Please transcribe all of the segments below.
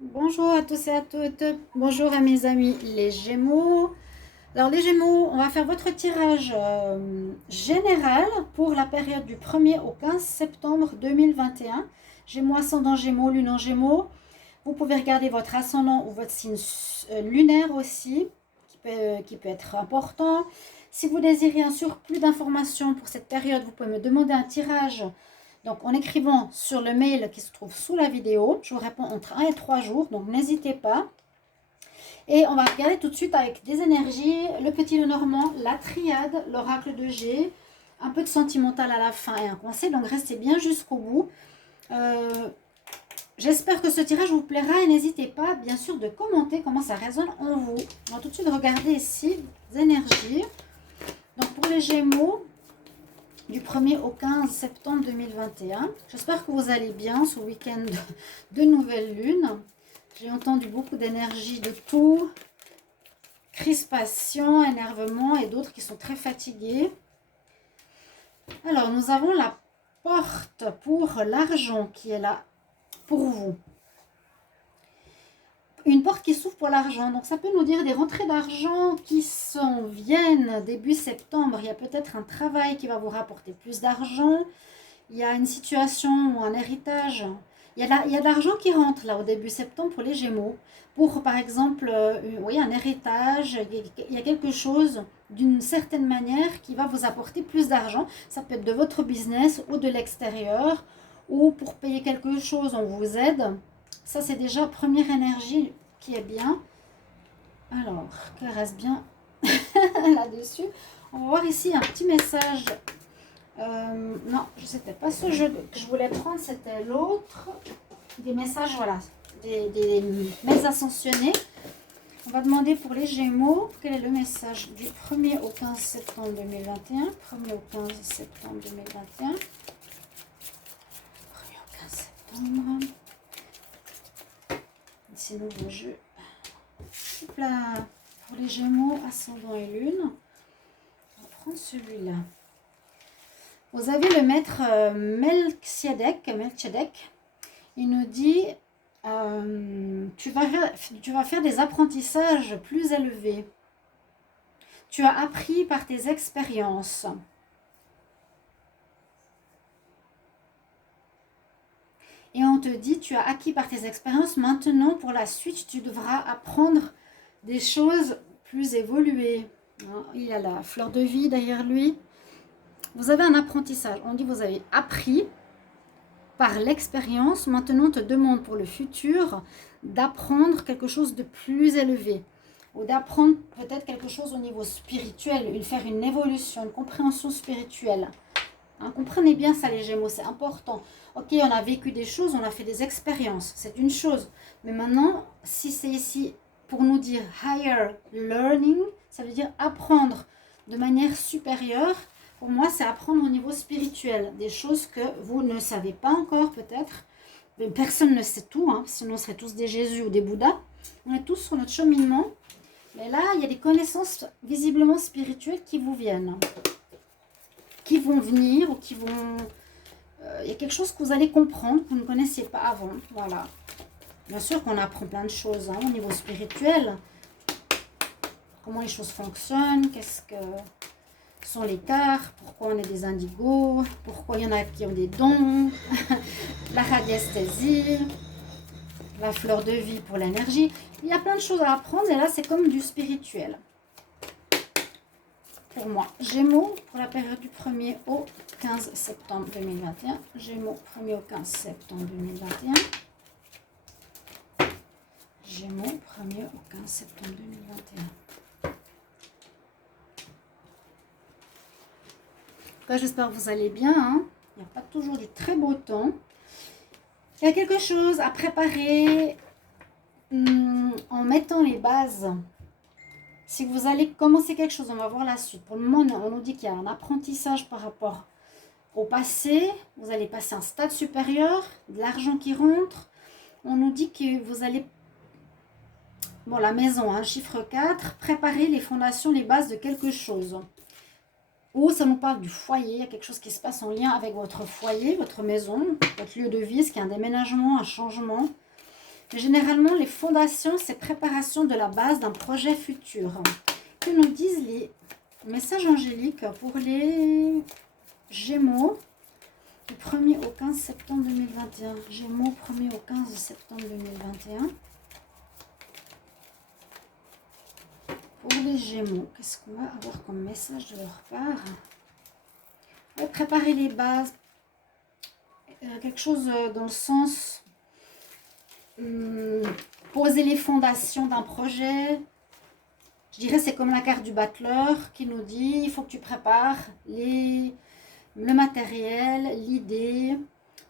Bonjour à tous et à toutes. Bonjour à mes amis les Gémeaux. Alors les Gémeaux, on va faire votre tirage général pour la période du 1er au 15 septembre 2021. Gémeaux, ascendant Gémeaux, lune en Gémeaux. Vous pouvez regarder votre ascendant ou votre signe lunaire aussi, qui peut être important. Si vous désirez un surplus d'informations pour cette période, vous pouvez me demander un tirage donc en écrivant sur le mail qui se trouve sous la vidéo. Je vous réponds entre 1 et 3 jours, donc n'hésitez pas. Et on va regarder tout de suite avec des énergies, le petit Lenormand, la triade, l'oracle de G, un peu de sentimental à la fin et un conseil, donc restez bien jusqu'au bout. J'espère que ce tirage vous plaira et n'hésitez pas bien sûr de commenter comment ça résonne en vous. On va tout de suite regarder ici les énergies. Donc pour les Gémeaux, du 1er au 15 septembre 2021. J'espère que vous allez bien ce week-end de nouvelle lune. J'ai entendu beaucoup d'énergie de tout, crispation, énervement et d'autres qui sont très fatigués. Alors, nous avons la porte pour l'argent qui est là pour vous. Une porte qui s'ouvre pour l'argent. Donc, ça peut nous dire des rentrées d'argent qui viennent début septembre. Il y a peut-être un travail qui va vous rapporter plus d'argent. Il y a une situation ou un héritage. Il y a de l'argent qui rentre là au début septembre pour les Gémeaux. Pour par exemple, oui, un héritage, il y a quelque chose d'une certaine manière qui va vous apporter plus d'argent. Ça peut être de votre business ou de l'extérieur, ou pour payer quelque chose, on vous aide. Ça, c'est déjà première énergie qui est bien. Alors, qu'elle reste bien là-dessus. On va voir ici un petit message. Non, c'était pas ce jeu que je voulais prendre, c'était l'autre. Des messages, voilà, des mails ascensionnés. On va demander pour les Gémeaux, quel est le message du 1er au 15 septembre 2021. 1er au 15 septembre 2021. 1er au 15 septembre. C'est nouveau jeu. Hop là. Pour les Gémeaux, ascendant et lune. On va prendre celui-là. Vous avez le maître Melchizedek. Il nous dit tu vas faire des apprentissages plus élevés. Tu as appris par tes expériences. Et on te dit, tu as acquis par tes expériences. Maintenant, pour la suite, tu devras apprendre des choses plus évoluées. Il a la fleur de vie derrière lui. Vous avez un apprentissage. On dit, vous avez appris par l'expérience. Maintenant, on te demande pour le futur d'apprendre quelque chose de plus élevé. Ou d'apprendre peut-être quelque chose au niveau spirituel. Faire une évolution, une compréhension spirituelle. Comprenez bien ça les Gémeaux, c'est important. Ok, on a vécu des choses, on a fait des expériences, c'est une chose. Mais maintenant, si c'est ici pour nous dire higher learning, ça veut dire apprendre de manière supérieure. Pour moi, c'est apprendre au niveau spirituel, des choses que vous ne savez pas encore peut-être. Personne ne sait tout, sinon on serait tous des Jésus ou des Bouddhas. On est tous sur notre cheminement. Mais là, il y a des connaissances visiblement spirituelles qui vous viennent, qui vont venir ou qui vont... il y a quelque chose que vous allez comprendre que vous ne connaissiez pas avant. Voilà. Bien sûr qu'on apprend plein de choses au niveau spirituel. Comment les choses fonctionnent, qu'est-ce que sont les cartes, pourquoi on est des indigos, pourquoi il y en a qui ont des dons, la radiesthésie, la fleur de vie pour l'énergie. Il y a plein de choses à apprendre et là c'est comme du spirituel. Pour moi, Gémeaux pour la période du 1er au 15 septembre 2021. Gémeaux 1er au 15 septembre 2021. Gémeaux 1er au 15 septembre 2021. En tout cas, j'espère que vous allez bien. Il n'y a pas toujours du très beau temps. Il y a quelque chose à préparer en mettant les bases. Si vous allez commencer quelque chose, on va voir la suite. Pour le moment, on nous dit qu'il y a un apprentissage par rapport au passé. Vous allez passer un stade supérieur, de l'argent qui rentre. On nous dit que vous allez... Bon, la maison, chiffre 4, préparer les fondations, les bases de quelque chose. Ou ça nous parle du foyer, il y a quelque chose qui se passe en lien avec votre foyer, votre maison, votre lieu de vie, est-ce qu'il y a un déménagement, un changement. Mais généralement, les fondations, c'est préparation de la base d'un projet futur. Que nous disent les messages angéliques pour les Gémeaux du 1er au 15 septembre 2021. Gémeaux, 1er au 15 septembre 2021. Pour les Gémeaux, qu'est-ce qu'on va avoir comme message de leur part? Ouais, préparer les bases. Quelque chose dans le sens... poser les fondations d'un projet. Je dirais c'est comme la carte du battleur qui nous dit il faut que tu prépares le matériel, l'idée,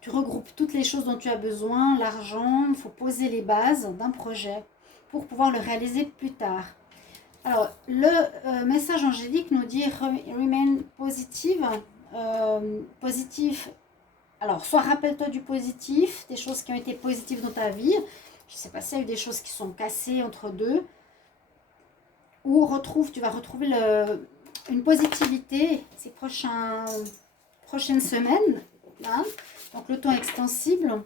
tu regroupes toutes les choses dont tu as besoin, l'argent, il faut poser les bases d'un projet pour pouvoir le réaliser plus tard. Alors le message angélique nous dit remain positive, positif. Alors soit rappelle-toi du positif, des choses qui ont été positives dans ta vie. Je ne sais pas s'il y a eu des choses qui sont cassées entre deux. Ou tu vas retrouver une positivité ces prochaines semaines. Là. Donc le temps extensible.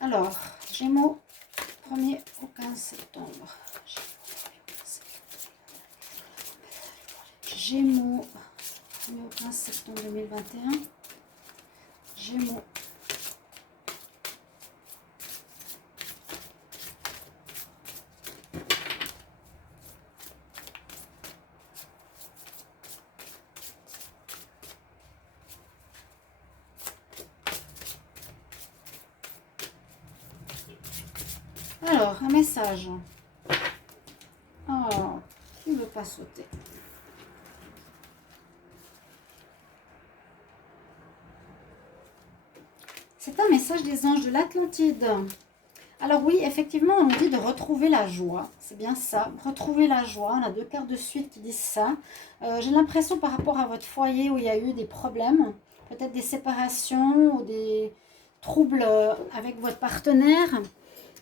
Alors, Gémeaux, 1er au 15 septembre. Gémeaux, 1er au 15 septembre 2021. Gémeaux. Alors, un message. Oh, qui ne veut pas sauter? C'est un message des anges de l'Atlantide. Alors oui, effectivement, on nous dit de retrouver la joie. C'est bien ça, retrouver la joie. On a 2 cartes de suite qui disent ça. J'ai l'impression par rapport à votre foyer où il y a eu des problèmes, peut-être des séparations ou des troubles avec votre partenaire.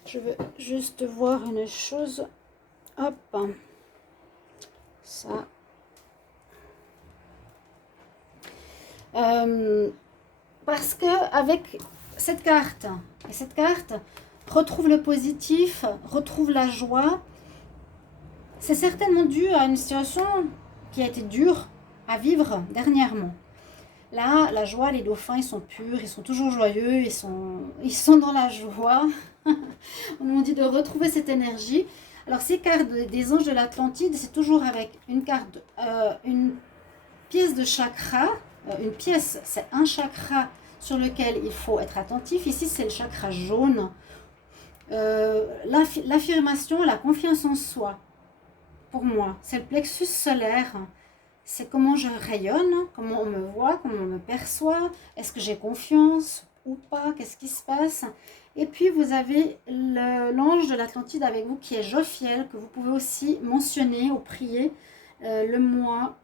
Je veux juste voir une chose. Hop. Ça. Parce que avec cette carte, et cette carte retrouve le positif, retrouve la joie, c'est certainement dû à une situation qui a été dure à vivre dernièrement. Là, la joie, les dauphins, ils sont purs, ils sont toujours joyeux, ils sont dans la joie. On nous dit de retrouver cette énergie. Alors, ces cartes des anges de l'Atlantide, c'est toujours avec une carte, une pièce de chakra. Une pièce, c'est un chakra sur lequel il faut être attentif. Ici, c'est le chakra jaune. L'affirmation, la confiance en soi, pour moi, c'est le plexus solaire. C'est comment je rayonne, comment on me voit, comment on me perçoit. Est-ce que j'ai confiance ou pas? Qu'est-ce qui se passe? Et puis, vous avez l'ange de l'Atlantide avec vous qui est Jophiel, que vous pouvez aussi mentionner ou prier le mois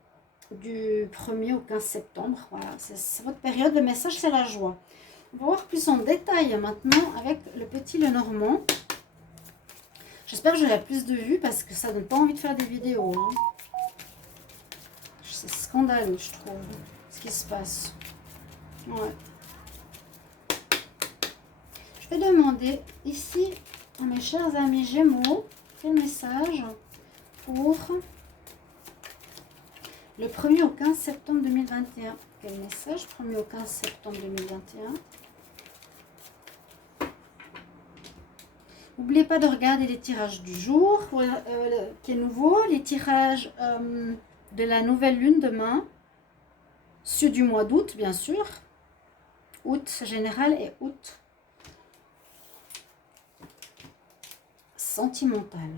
du 1er au 15 septembre. Voilà, c'est votre période. Le message, c'est la joie. On va voir plus en détail maintenant avec le petit Lenormand. J'espère que j'aurai plus de vues parce que ça donne pas envie de faire des vidéos. Hein. C'est scandaleux, je trouve, ce qui se passe. Ouais. Je vais demander ici à mes chers amis Gémeaux quel message pour le 1er au 15 septembre 2021. Quel message 1er au 15 septembre 2021. N'oubliez pas de regarder les tirages du jour qui est nouveau, les tirages de la nouvelle lune demain, ceux du mois d'août bien sûr, août général et août sentimental.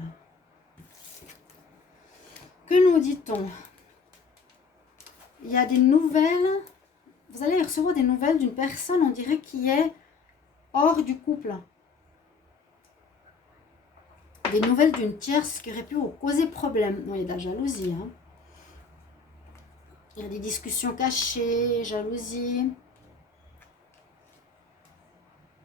Que nous dit-on? Il y a des nouvelles, vous allez recevoir des nouvelles d'une personne, on dirait, qui est hors du couple. Des nouvelles d'une tierce qui aurait pu vous causer problème. Non, il y a de la jalousie. Hein. Il y a des discussions cachées, jalousie.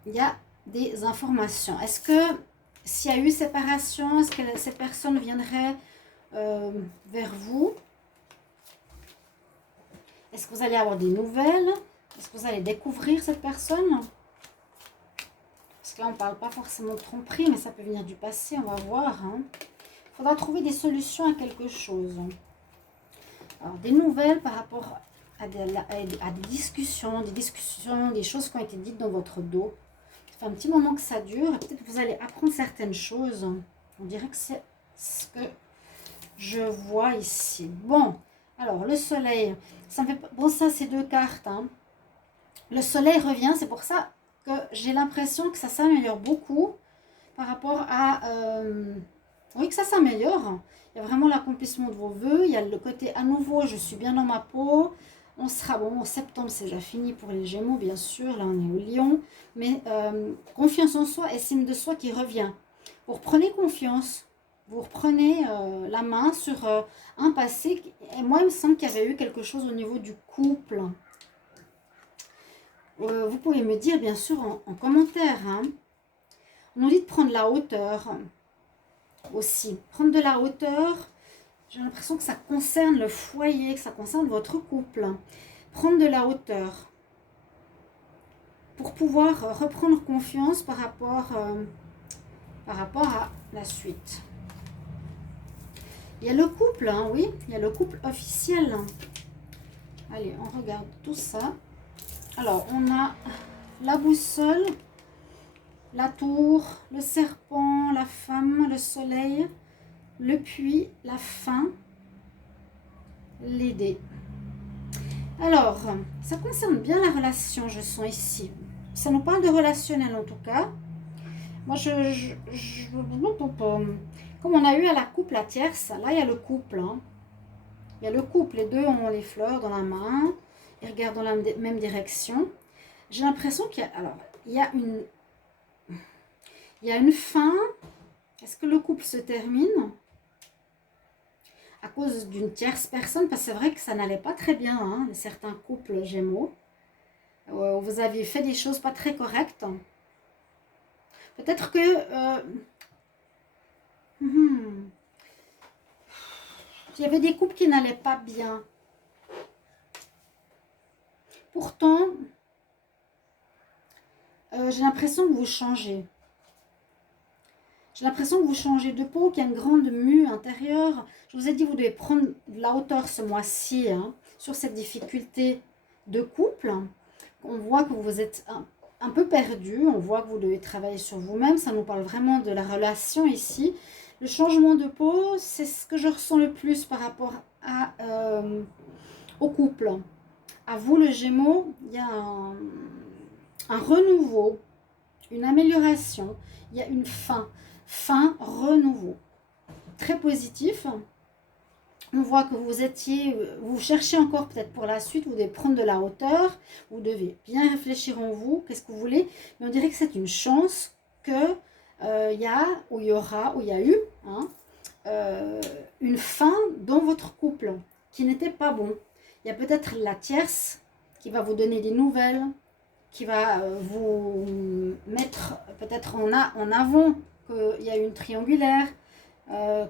Il y a des informations. Est-ce que s'il y a eu séparation, est-ce que ces personnes viendraient vers vous? Est-ce que vous allez avoir des nouvelles? Est-ce que vous allez découvrir cette personne? Parce que là, on ne parle pas forcément de tromperie, mais ça peut venir du passé, on va voir. Il faudra trouver des solutions à quelque chose. Alors, des nouvelles par rapport à des discussions, des choses qui ont été dites dans votre dos. Ça fait un petit moment que ça dure. Peut-être que vous allez apprendre certaines choses. On dirait que c'est ce que je vois ici. Bon, alors le soleil. Ça me fait... Bon, ça, c'est 2 cartes. Le soleil revient, c'est pour ça que j'ai l'impression que ça s'améliore beaucoup par rapport à... oui, que ça s'améliore. Il y a vraiment l'accomplissement de vos vœux. Il y a le côté à nouveau, je suis bien dans ma peau. On sera bon en septembre, c'est déjà fini pour les Gémeaux, bien sûr. Là, on est au Lion. Mais confiance en soi, estime de soi qui revient. Vous reprenez confiance. Vous reprenez la main sur un passé. Et moi, il me semble qu'il y avait eu quelque chose au niveau du couple. Vous pouvez me dire, bien sûr, en commentaire. On nous dit de prendre la hauteur aussi. Prendre de la hauteur, j'ai l'impression que ça concerne le foyer, que ça concerne votre couple. Prendre de la hauteur pour pouvoir reprendre confiance par rapport à la suite. Il y a le couple, oui, il y a le couple officiel. Allez, on regarde tout ça. Alors, on a la boussole, la tour, le serpent, la femme, le soleil, le puits, la fin, les dés. Alors, ça concerne bien la relation, je sens ici. Ça nous parle de relationnel en tout cas. Moi, comme on a eu à la coupe la tierce, là, il y a le couple. Il y a le couple, les deux ont les fleurs dans la main. Ils regardent dans la même direction. J'ai l'impression qu'il y a... Alors, il y a une fin. Est-ce que le couple se termine à cause d'une tierce personne? Parce que c'est vrai que ça n'allait pas très bien, certains couples Gémeaux. Vous aviez fait des choses pas très correctes. Peut-être que... il y avait des couples qui n'allaient pas bien. Pourtant, j'ai l'impression que vous changez. J'ai l'impression que vous changez de peau, qu'il y a une grande mue intérieure. Je vous ai dit, vous devez prendre de la hauteur ce mois-ci sur cette difficulté de couple. On voit que vous êtes un peu perdu. On voit que vous devez travailler sur vous-même. Ça nous parle vraiment de la relation ici. Le changement de peau, c'est ce que je ressens le plus par rapport au couple. À vous, le Gémeaux, il y a un renouveau, une amélioration. Il y a une fin, renouveau. Très positif. On voit que vous cherchez encore peut-être pour la suite, vous devez prendre de la hauteur, vous devez bien réfléchir en vous, qu'est-ce que vous voulez. Mais on dirait que c'est une chance que il y a eu une fin dans votre couple qui n'était pas bon. Il y a peut-être la tierce qui va vous donner des nouvelles, qui va vous mettre peut-être en avant qu'il y a eu une triangulaire,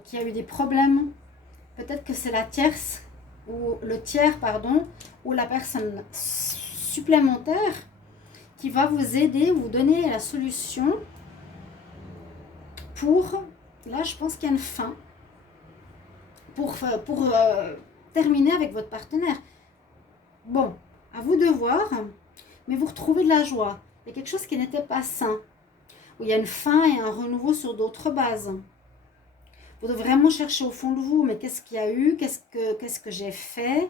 qu'il y a eu des problèmes. Peut-être que c'est la tierce, ou le tiers, pardon, ou la personne supplémentaire qui va vous aider, vous donner la solution pour, là je pense qu'il y a une fin, pour terminer avec votre partenaire. Bon, à vous de voir, mais vous retrouvez de la joie. Il y a quelque chose qui n'était pas sain, où il y a une fin et un renouveau sur d'autres bases. Vous devez vraiment chercher au fond de vous, mais qu'est-ce qu'il y a eu, qu'est-ce que j'ai fait.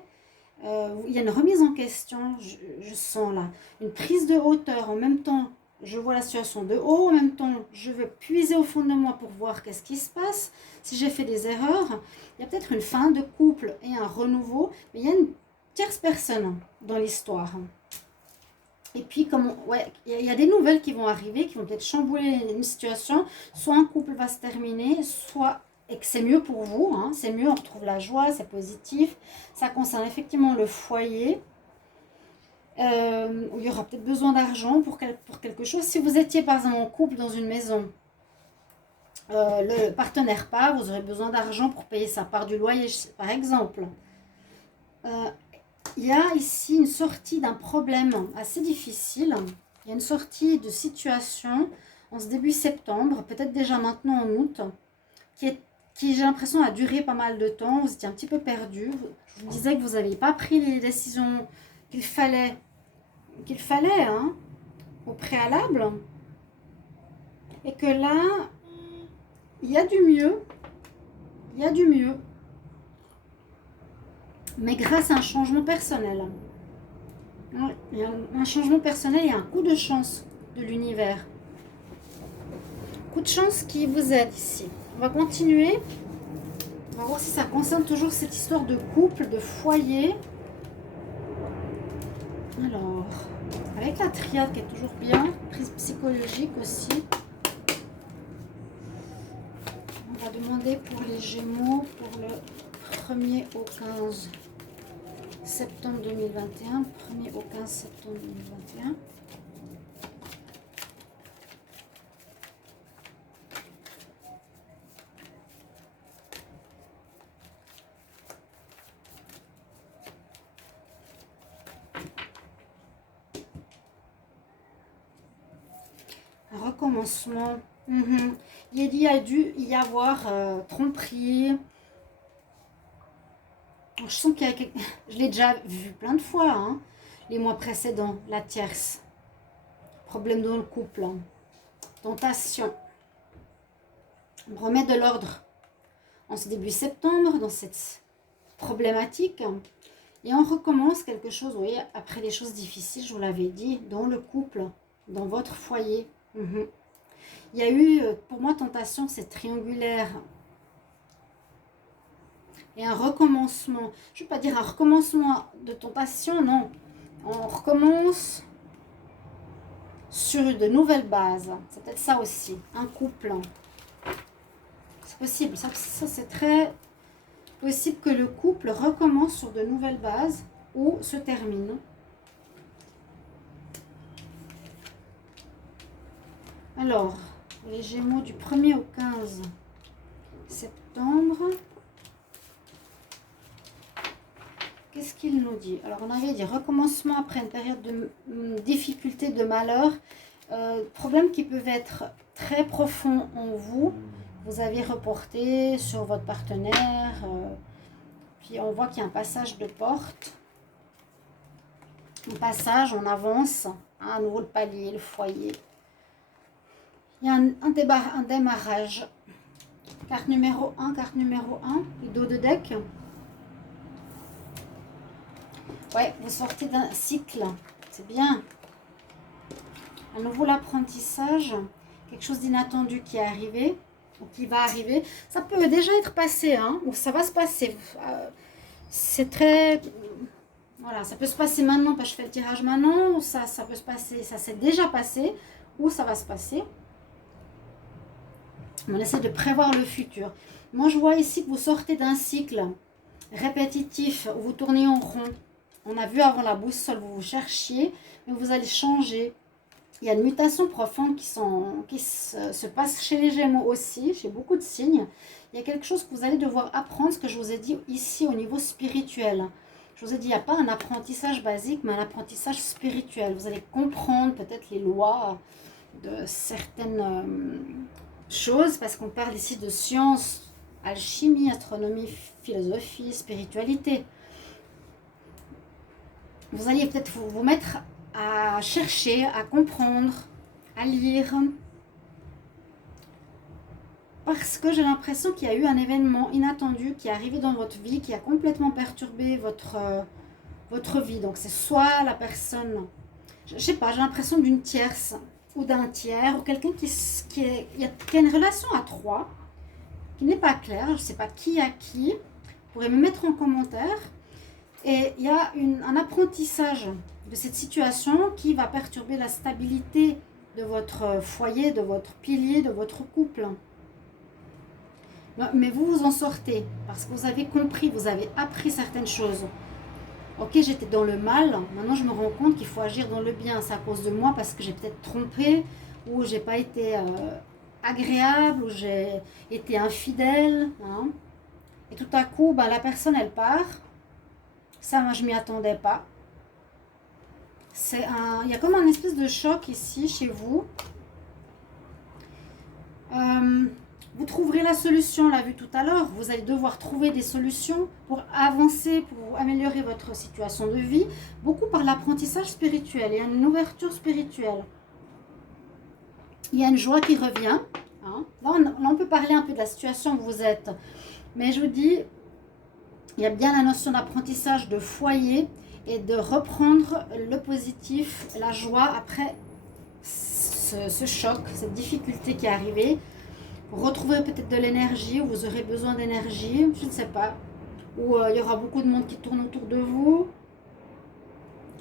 Il y a une remise en question, je sens là, une prise de hauteur. En même temps, je vois la situation de haut, en même temps, je veux puiser au fond de moi pour voir qu'est-ce qui se passe. Si j'ai fait des erreurs, il y a peut-être une fin de couple et un renouveau, mais il y a une tierce personne dans l'histoire. Et puis, il y a des nouvelles qui vont arriver, qui vont peut-être chambouler une situation. Soit un couple va se terminer, soit... et que c'est mieux pour vous, c'est mieux, on retrouve la joie, c'est positif. Ça concerne effectivement le foyer, où il y aura peut-être besoin d'argent pour quelque chose. Si vous étiez par exemple en couple dans une maison, le partenaire part, vous aurez besoin d'argent pour payer sa part du loyer, par exemple. Il y a ici une sortie d'un problème assez difficile. Il y a une sortie de situation en ce début septembre, peut-être déjà maintenant en août, qui j'ai l'impression a duré pas mal de temps. Vous étiez un petit peu perdu. Je vous disais que vous n'aviez pas pris les décisions qu'il fallait hein, au préalable. Et que là, il y a du mieux. Il y a du mieux. Mais grâce à un changement personnel. Il y a un changement personnel et un coup de chance de l'univers. Coup de chance qui vous aide ici. On va continuer. On va voir si ça concerne toujours cette histoire de couple, de foyer. Alors, avec la triade qui est toujours bien, prise psychologique aussi. On va demander pour les Gémeaux pour le 1er au 15 septembre 2021. 1er au 15 septembre 2021. Un recommencement. Il y a dû y avoir tromperie. Je sens qu'il y a quelque... Je l'ai déjà vu plein de fois, hein, les mois précédents, la tierce. Problème dans le couple. Hein. Tentation. On remet de l'ordre en ce début septembre dans cette problématique. Et on recommence quelque chose, vous voyez, après les choses difficiles, je vous l'avais dit, dans le couple, dans votre foyer. Il y a eu, pour moi, tentation, c'est triangulaire. Et un recommencement. Je ne veux pas dire un recommencement de tentation, non. On recommence sur de nouvelles bases. C'est peut-être ça aussi, un couple. C'est possible, ça c'est très possible que le couple recommence sur de nouvelles bases ou se termine. Alors, les Gémeaux du 1er au 15 septembre. Qu'est-ce qu'il nous dit? Alors, on avait dit recommencement après une période de difficulté, de malheur. Problèmes qui peuvent être très profonds en vous. Vous avez reporté sur votre partenaire. Puis, on voit qu'il y a un passage de porte. Un passage, on avance. À nouveau, le palier, le foyer. Il y a un démarrage. Carte numéro 1, le dos de deck. Ouais, vous sortez d'un cycle, c'est bien. À nouveau l'apprentissage, quelque chose d'inattendu qui est arrivé, ou qui va arriver. Ça peut déjà être passé, hein, ou ça va se passer. C'est très... Voilà, ça peut se passer maintenant, parce que je fais le tirage maintenant, ou ça peut se passer, ça s'est déjà passé, ou ça va se passer. On essaie de prévoir le futur. Moi, je vois ici que vous sortez d'un cycle répétitif, où vous tournez en rond. On a vu avant la boussole, vous cherchiez, mais vous allez changer. Il y a une mutation profonde qui se passe chez les Gémeaux aussi, chez beaucoup de signes. Il y a quelque chose que vous allez devoir apprendre, ce que je vous ai dit ici au niveau spirituel. Je vous ai dit, il n'y a pas un apprentissage basique, mais un apprentissage spirituel. Vous allez comprendre peut-être les lois de certaines choses, parce qu'on parle ici de science, alchimie, astronomie, philosophie, spiritualité. Vous allez peut-être vous mettre à chercher, à comprendre, à lire. Parce que j'ai l'impression qu'il y a eu un événement inattendu qui est arrivé dans votre vie, qui a complètement perturbé votre vie. Donc c'est soit la personne, je ne sais pas, j'ai l'impression d'une tierce ou d'un tiers, ou quelqu'un qui a une relation à trois, qui n'est pas claire, je ne sais pas qui à qui. Vous pourrez me mettre en commentaire. Et il y a un apprentissage de cette situation qui va perturber la stabilité de votre foyer, de votre pilier, de votre couple. Mais vous vous en sortez parce que vous avez compris, vous avez appris certaines choses. Ok, j'étais dans le mal, maintenant je me rends compte qu'il faut agir dans le bien. C'est à cause de moi parce que j'ai peut-être trompé ou j'ai pas été agréable ou j'ai été infidèle. Hein. Et tout à coup, la personne elle part. Ça, moi, je m'y attendais pas. Il y a comme un espèce de choc ici, chez vous. trouverez la solution, on l'a vu tout à l'heure. Vous allez devoir trouver des solutions pour avancer, pour améliorer votre situation de vie. Beaucoup par l'apprentissage spirituel. Il y a une ouverture spirituelle. Il y a une joie qui revient. Hein. Là, on peut parler un peu de la situation où vous êtes. Mais je vous dis, il y a bien la notion d'apprentissage de foyer et de reprendre le positif, la joie après ce choc, cette difficulté qui est arrivée. Vous retrouverez peut-être de l'énergie, vous aurez besoin d'énergie, je ne sais pas. Ou il y aura beaucoup de monde qui tourne autour de vous.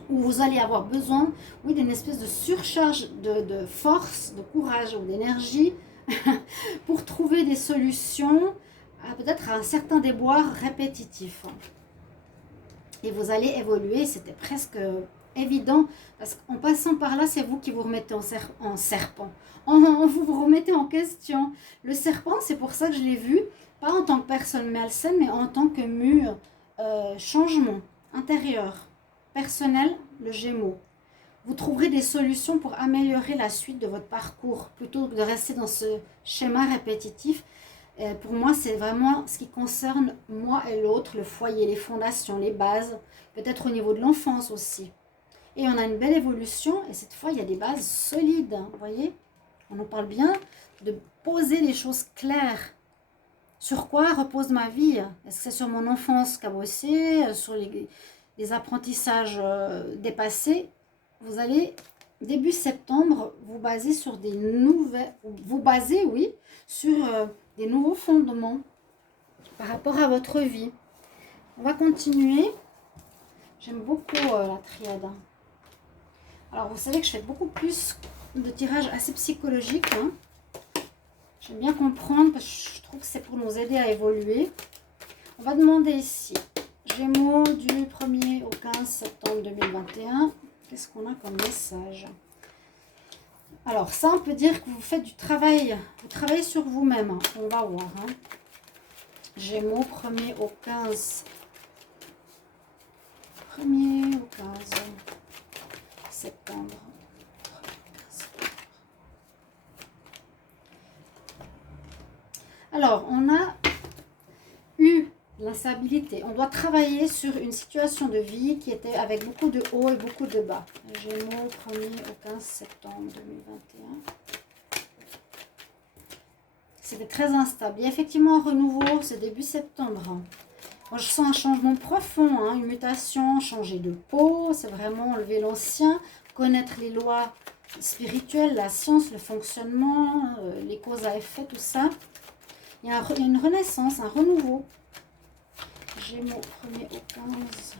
Où vous allez avoir besoin, oui, d'une espèce de surcharge de force, de courage ou d'énergie pour trouver des solutions peut-être à un certain déboire répétitif. Et vous allez évoluer, c'était presque évident, parce qu'en passant par là, c'est vous qui vous remettez en serpent. Vous vous remettez en question. Le serpent, c'est pour ça que je l'ai vu, pas en tant que personne malsaine, mais en tant que mur, changement intérieur, personnel, le Gémeaux. Vous trouverez des solutions pour améliorer la suite de votre parcours, plutôt que de rester dans ce schéma répétitif. Pour moi, c'est vraiment ce qui concerne moi et l'autre, le foyer, les fondations, les bases, peut-être au niveau de l'enfance aussi. Et on a une belle évolution, et cette fois, il y a des bases solides, vous voyez. On en parle bien, de poser des choses claires. Sur quoi repose ma vie? Est-ce que c'est sur mon enfance cabossée, sur les apprentissages dépassés? Vous allez, début septembre, vous baser sur des nouvelles... Vous basez, oui, sur des nouveaux fondements par rapport à votre vie. On va continuer. J'aime beaucoup la triade. Alors, vous savez que je fais beaucoup plus de tirages assez psychologiques. Hein. J'aime bien comprendre parce que je trouve que c'est pour nous aider à évoluer. On va demander ici, Gémeaux du 1er au 15 septembre 2021. Qu'est-ce qu'on a comme message? Alors, ça, on peut dire que vous faites du travail. Vous travaillez sur vous-même. Hein. On va voir. Hein. Gémeaux, 1er au 15. 1er au 15 septembre. Alors, on a eu l'instabilité. On doit travailler sur une situation de vie qui était avec beaucoup de hauts et beaucoup de bas. Gémeaux, 1er au 15 septembre 2021. C'était très instable. Il y a effectivement un renouveau, c'est début septembre. Moi, je sens un changement profond, hein, une mutation, changer de peau. C'est vraiment enlever l'ancien, connaître les lois spirituelles, la science, le fonctionnement, les causes à effet, tout ça. Il y a une renaissance, un renouveau. Gémeaux, 1er au 15.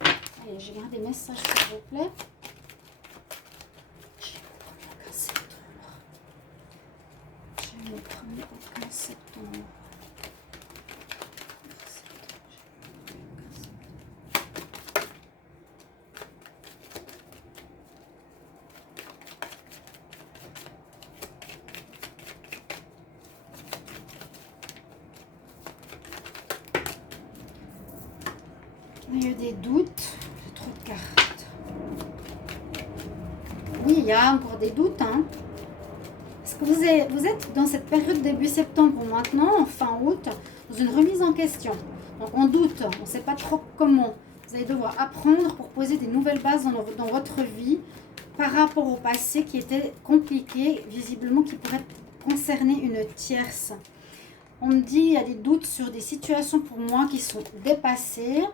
Allez, j'ai gardé des messages, s'il vous plaît. Gémeaux, 1er au 15 septembre. Gémeaux, 1er au 15 septembre. Il y a des doutes, trop de cartes. Oui, il y a encore des doutes. Hein. Est-ce que vous êtes dans cette période début septembre ou maintenant, fin août, dans une remise en question? Donc on doute, on ne sait pas trop comment. Vous allez devoir apprendre pour poser des nouvelles bases dans votre vie par rapport au passé qui était compliqué, visiblement qui pourrait concerner une tierce. On me dit qu'il y a des doutes sur des situations pour moi qui sont dépassées.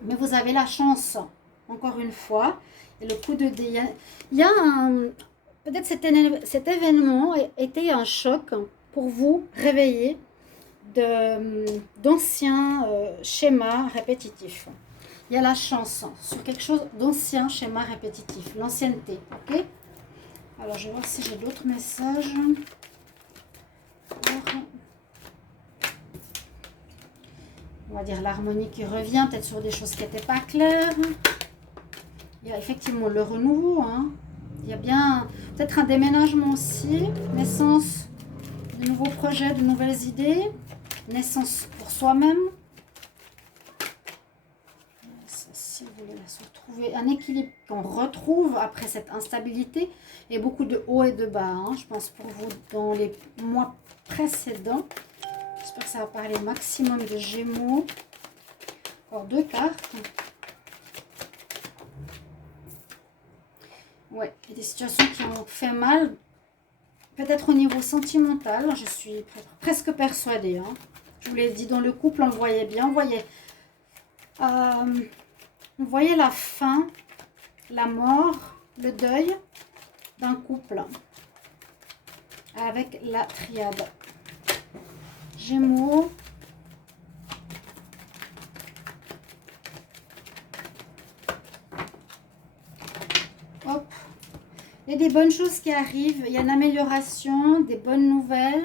Mais vous avez la chance, encore une fois, et le coup de dé. Il y a peut-être cet événement était un choc pour vous réveiller d'anciens schémas répétitifs. Il y a la chance sur quelque chose d'ancien schéma répétitif, l'ancienneté, ok? Alors, je vais voir si j'ai d'autres messages. Alors, on va dire l'harmonie qui revient, peut-être sur des choses qui n'étaient pas claires. Il y a effectivement le renouveau. Hein. Il y a bien peut-être un déménagement aussi. Naissance de nouveaux projets, de nouvelles idées. Naissance pour soi-même. S'il vous voulez se retrouver un équilibre qu'on retrouve après cette instabilité et beaucoup de hauts et de bas, hein, je pense pour vous dans les mois précédents. J'espère que ça va parler au maximum de Gémeaux. Encore 2 cartes. Ouais, il y a des situations qui ont fait mal. Peut-être au niveau sentimental, je suis presque persuadée. Hein. Je vous l'ai dit, dans le couple, on le voyait bien. On voyait la fin, la mort, le deuil d'un couple avec la triade. Gémeaux. Hop. Il y a des bonnes choses qui arrivent. Il y a une amélioration, des bonnes nouvelles.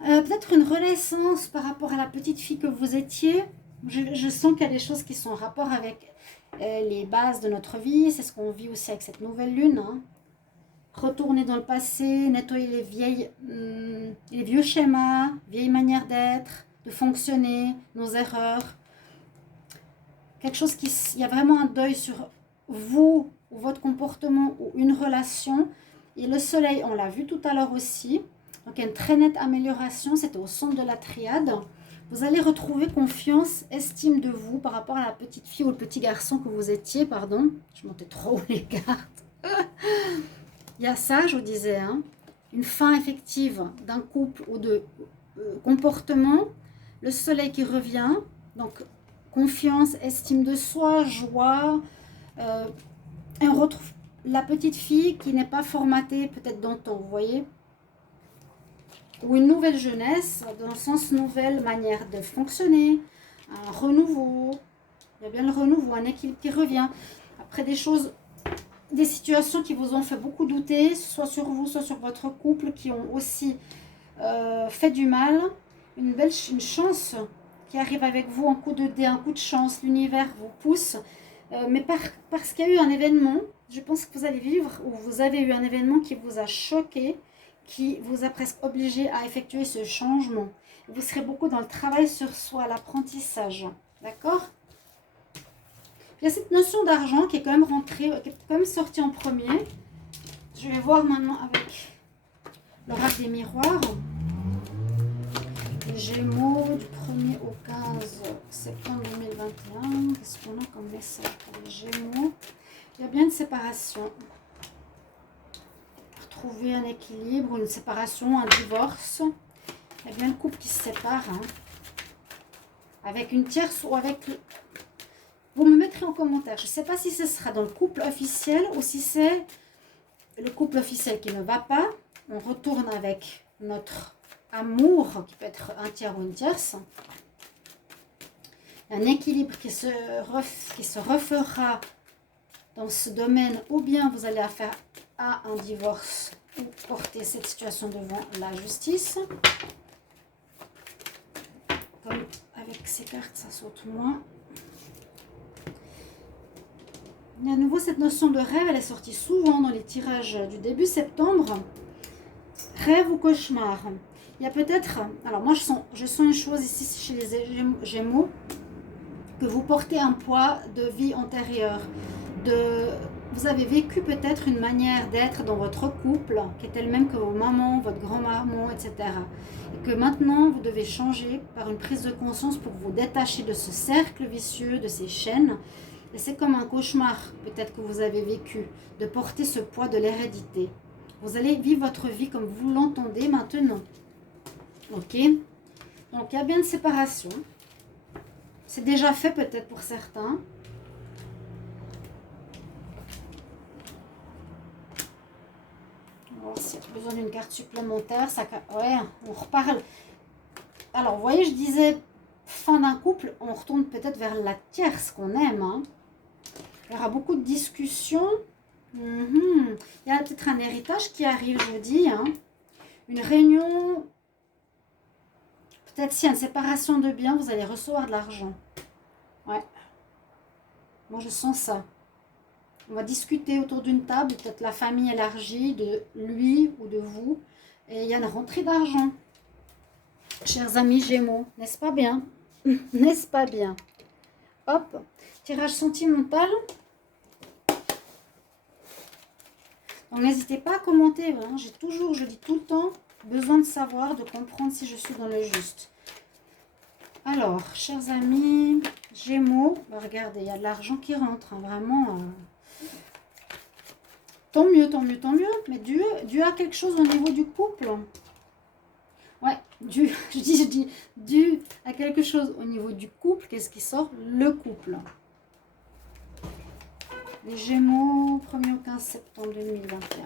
Peut-être une renaissance par rapport à la petite fille que vous étiez. Je sens qu'il y a des choses qui sont en rapport avec les bases de notre vie. C'est ce qu'on vit aussi avec cette nouvelle lune. Hein. Retourner dans le passé, nettoyer les vieux schémas, vieilles manières d'être, de fonctionner, nos erreurs. Quelque chose il y a vraiment un deuil sur vous, ou votre comportement, ou une relation. Et le soleil, on l'a vu tout à l'heure aussi. Donc, il y a une très nette amélioration. C'était au centre de la triade. Vous allez retrouver confiance, estime de vous par rapport à la petite fille ou le petit garçon que vous étiez. Pardon, je montais trop haut les cartes. Il y a ça, je vous disais, hein, une fin effective d'un couple ou de comportement. Le soleil qui revient. Donc, confiance, estime de soi, joie. Et on retrouve la petite fille qui n'est pas formatée peut-être d'antan, vous voyez. Ou une nouvelle jeunesse, dans le sens nouvelle manière de fonctionner, un renouveau. Il y a bien le renouveau, un équilibre qui revient. Après des choses, des situations qui vous ont fait beaucoup douter, soit sur vous, soit sur votre couple, qui ont aussi fait du mal. Une chance qui arrive avec vous, un coup de dé, un coup de chance, l'univers vous pousse. Mais parce qu'il y a eu un événement, je pense que vous allez vivre, ou vous avez eu un événement qui vous a choqué, qui vous a presque obligé à effectuer ce changement. Vous serez beaucoup dans le travail sur soi, l'apprentissage. D'accord? Il y a cette notion d'argent qui est quand même rentrée, qui est quand même sortie en premier. Je vais voir maintenant avec l'oracle des miroirs. Les Gémeaux du 1er au 15 septembre 2021. Qu'est-ce qu'on a comme message pour les Gémeaux? Il y a bien une séparation. Trouver un équilibre, une séparation, un divorce. Il y a bien le couple qui se sépare. Hein. Avec une tierce ou avec... Vous me mettrez en commentaire. Je ne sais pas si ce sera dans le couple officiel ou si c'est le couple officiel qui ne va pas. On retourne avec notre amour, qui peut être un tiers ou une tierce. Un équilibre qui se refera dans ce domaine, ou bien vous allez faire à un divorce ou porter cette situation devant la justice. Comme avec ces cartes, ça saute moins. Et à nouveau, cette notion de rêve, elle est sortie souvent dans les tirages du début septembre. Rêve ou cauchemar. Il y a peut-être... Alors moi, je sens une chose ici chez les Gémeaux, que vous portez un poids de vie antérieure. Vous avez vécu peut-être une manière d'être dans votre couple qui est elle-même que vos mamans, votre grand-maman, etc. Et que maintenant, vous devez changer par une prise de conscience pour vous détacher de ce cercle vicieux, de ces chaînes. Et c'est comme un cauchemar, peut-être que vous avez vécu, de porter ce poids de l'hérédité. Vous allez vivre votre vie comme vous l'entendez maintenant. Ok? Donc, il y a bien une séparation. C'est déjà fait peut-être pour certains. S'il y a besoin d'une carte supplémentaire, ça, ouais, on reparle. Alors, vous voyez, je disais fin d'un couple, on retourne peut-être vers la tierce qu'on aime. Hein. Il y aura beaucoup de discussions. Il y a peut-être un héritage qui arrive, je vous dis. Hein. Une réunion. Peut-être s'il y a une séparation de biens, vous allez recevoir de l'argent. Ouais. Moi, je sens ça. On va discuter autour d'une table, peut-être la famille élargie de lui ou de vous. Et il y a une rentrée d'argent. Chers amis Gémeaux, n'est-ce pas bien? N'est-ce pas bien? hop, tirage sentimental. Donc n'hésitez pas à commenter, hein. J'ai toujours, je dis tout le temps, besoin de savoir, de comprendre si je suis dans le juste. Alors, chers amis, Gémeaux, bah regardez, il y a de l'argent qui rentre, hein, vraiment. Tant mieux, tant mieux, tant mieux. Mais dû à quelque chose au niveau du couple. Ouais, dû à quelque chose au niveau du couple. Qu'est-ce qui sort? Le couple. Les Gémeaux, 1er au 15 septembre 2021.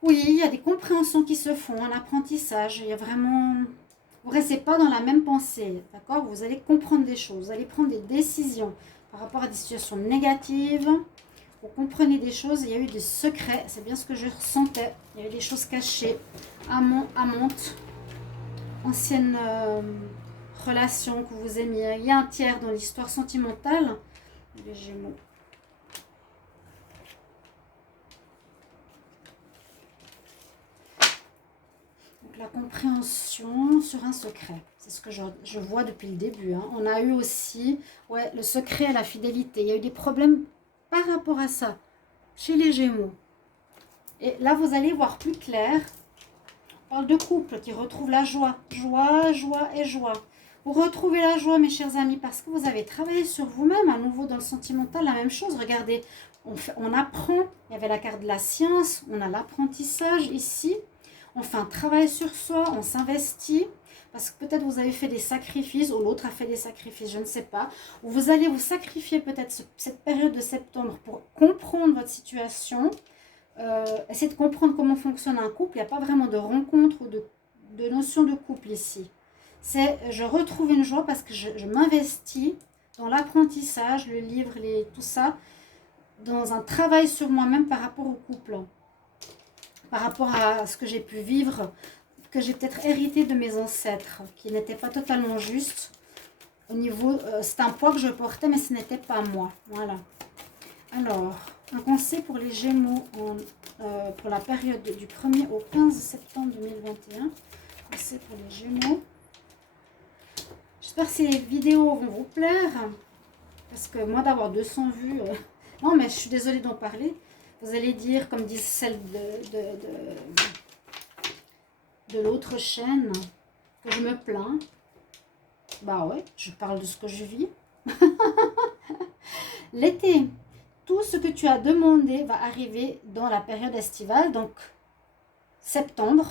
Oui, il y a des compréhensions qui se font, un apprentissage. Il y a vraiment... Vous ne restez pas dans la même pensée, d'accord? Vous allez comprendre des choses, vous allez prendre des décisions par rapport à des situations négatives. Vous comprenez des choses, il y a eu des secrets, c'est bien ce que je ressentais. Il y avait des choses cachées, amantes, anciennes relations que vous aimiez. Il y a un tiers dans l'histoire sentimentale. Les Gémeaux. La compréhension sur un secret. C'est ce que je vois depuis le début. Hein. On a eu aussi le secret, la fidélité. Il y a eu des problèmes par rapport à ça chez les Gémeaux. Et là, vous allez voir plus clair. On parle de couple qui retrouve la joie. Joie, joie et joie. Vous retrouvez la joie, mes chers amis, parce que vous avez travaillé sur vous-même. À nouveau, dans le sentimental, la même chose. Regardez, on apprend. Il y avait la carte de la science. On a l'apprentissage ici. On fait un travail sur soi, on s'investit, parce que peut-être vous avez fait des sacrifices, ou l'autre a fait des sacrifices, je ne sais pas. Ou vous allez vous sacrifier peut-être cette période de septembre pour comprendre votre situation, essayer de comprendre comment fonctionne un couple. Il n'y a pas vraiment de rencontre ou de notion de couple ici. C'est je retrouve une joie parce que je m'investis dans l'apprentissage, le livre, tout ça, dans un travail sur moi-même par rapport au couple. Par rapport à ce que j'ai pu vivre, que j'ai peut-être hérité de mes ancêtres, qui n'étaient pas totalement justes. Au niveau, c'est un poids que je portais, mais ce n'était pas moi. Voilà. Alors, un conseil pour les Gémeaux pour la période du 1er au 15 septembre 2021. Conseil pour les Gémeaux. J'espère que ces vidéos vont vous plaire. Parce que moi, d'avoir 200 vues... Non, mais je suis désolée d'en parler. Vous allez dire, comme disent celles de l'autre chaîne, que je me plains. Bah ouais, je parle de ce que je vis. L'été, tout ce que tu as demandé va arriver dans la période estivale, donc septembre.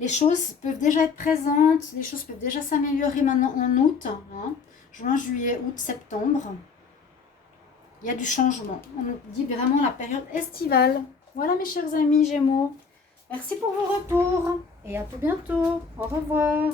Les choses peuvent déjà être présentes, les choses peuvent déjà s'améliorer maintenant en août, hein, juin, juillet, août, septembre. Il y a du changement. On nous dit vraiment la période estivale. Voilà mes chers amis Gémeaux. Merci pour vos retours et à tout bientôt. Au revoir.